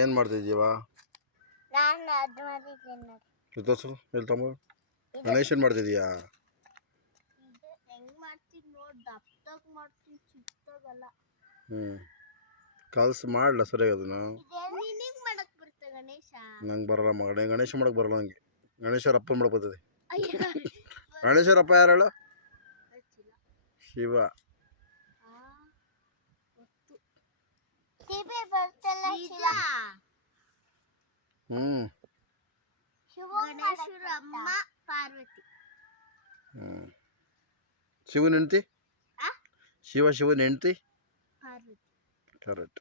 ಏನು ಮಾಡ್ತಿದ್ದೀವ? ತೋರ್ಸು ಎಲ್ಲಿ ತಮ್ಮ ಗಣೇಶನ್ ಮಾಡ್ತಿದ್ದೀಯಾ? ಕಲ್ಸಿ ಮಾಡಲ ಸರಿಯಾಗಿ ಅದನ್ನ. ನಂಗೆ ಬರಲ್ಲ ಮಗನೇ, ಗಣೇಶ ಮಾಡಕ್ಕೆ ಬರಲ್ಲ ನಂಗೆ. ಗಣೇಶರ ಅಪ್ಪ ಮಾಡಕ್ಕೆ ಬರ್ತದೆ. ಗಣೇಶರ ಅಪ್ಪ ಯಾರು ಹೇಳು? ಶಿವ. ಶಿವನ ಹೆಂಡತಿ? ಶಿವನ ಹೆಂಡತಿ? ಕರೆಕ್ಟ್.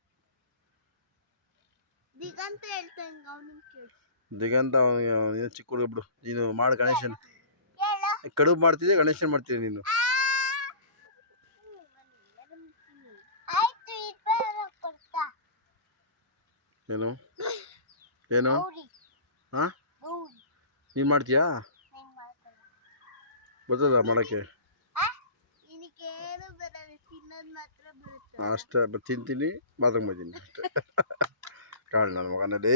ದಿಗಂತ ಅವನಿಗೆ ಚಿಕ್ಕ ಹುಡುಗ ಬಿಡು. ನೀನು ಮಾಡಿ ಗಣೇಶನ್ ಕಡುಬು ಮಾಡ್ತಿದ್ದೆ, ಗಣೇಶನ್ ಮಾಡ್ತೀಯ ನೀನು. ಏನು ಏನು ಹಾಂ ನೀನು ಮಾಡ್ತೀಯಾ? ಬರ್ತದ ಮಾಡೋಕ್ಕೆ? ಅಷ್ಟೇ ತಿಂತೀನಿ, ಬಾತ್ರೂಮ್ ಬರ್ತೀನಿ ಅಷ್ಟೇ. ಕಾಳು ನನ್ನ ಮಗನ ಡೇ.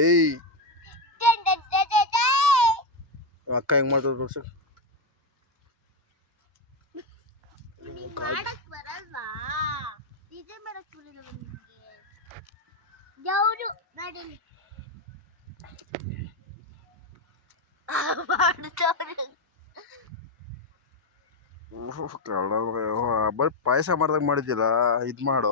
ಅಕ್ಕ ಹೆಂಗೆ ಮಾಡ್ತದೆ ತೋರ್ಸು. ಬಟ್ ಪಾಯಸ ಮಾಡ್ದಾಗ ಮಾಡಿದ್ದಿಲ್ಲ, ಇದು ಮಾಡು.